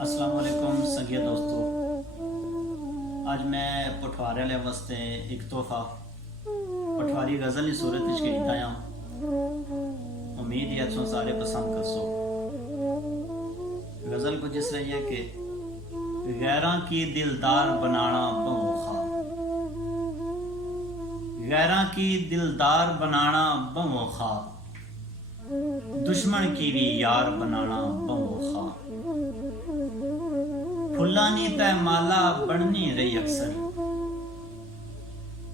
अस्सलाम वालेकुम संगिया दोस्तों। आज मैं पठवारे वाले वास्ते एक तोहफा पठवारी गज़ल की सूरत च खरीदा आया। उम्मीद है तुम सारे पसंद करसो। गज़ल कुछ इस रही है कि गैरां की दिलदार बनाना बहुखा, गैरां की दिलदार बनाना बहुखा, दुश्मन की भी यार बनाना बहुखा। फुलानी तय माला बननी रही अक्सर,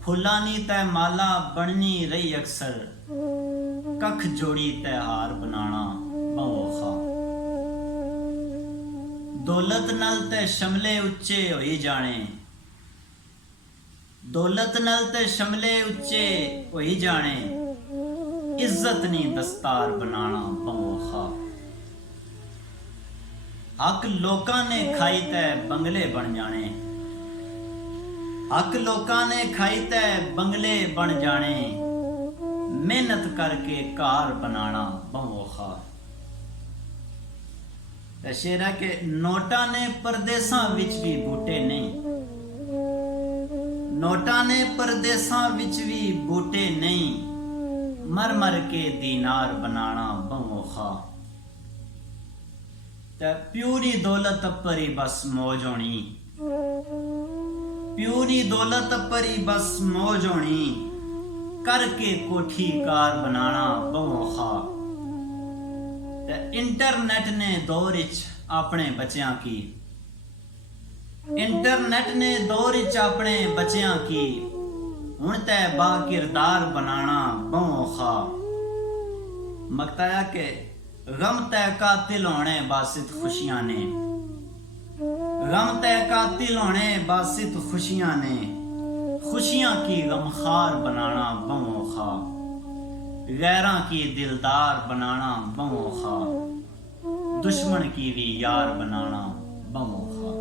फुलानी तय माला बननी रही अक्सर, कख जोड़ी तय हार बनाना बहुखा। दौलत नल ते शमले उच्चे होई जाने, दौलत नल ते शमले उच्चे होई जाने, इज्जत नी दस्तार बनाना बहुखा। हक लोकां ने खाई तै बंगले बन जाने, हक लोकां ने खाई तै बंगले बन जाने, मेहनत करके कार बनाना बहुखा। शेरा के नोटा ने परदेसां विच भी बूटे नहीं, नोटा ने परदेसां विच भी बूटे नहीं, मर मर के दीनार बनाना बहुखा। प्यूरी दौलत परी बस मौज होनी, प्यूरी दौलत परी बस मौज होनी, करके कोठी कार बनाना बहुखा। इंटरनेट ने दौर च अपने बच्चियां की, इंटरनेट ने दौर च अपने बच्चियां की, हुण तै बा किरदार बनाना बहुखा। मकताया के गम तय कातिल होने बासित खुशियां ने, गम तय कातिल होने बासित खुशियां ने, खुशियां की गमखार बनाना बहुखा। गैरां की दिलदार बनाना बहुखा, दुश्मन की भी यार बनाना बहुखा।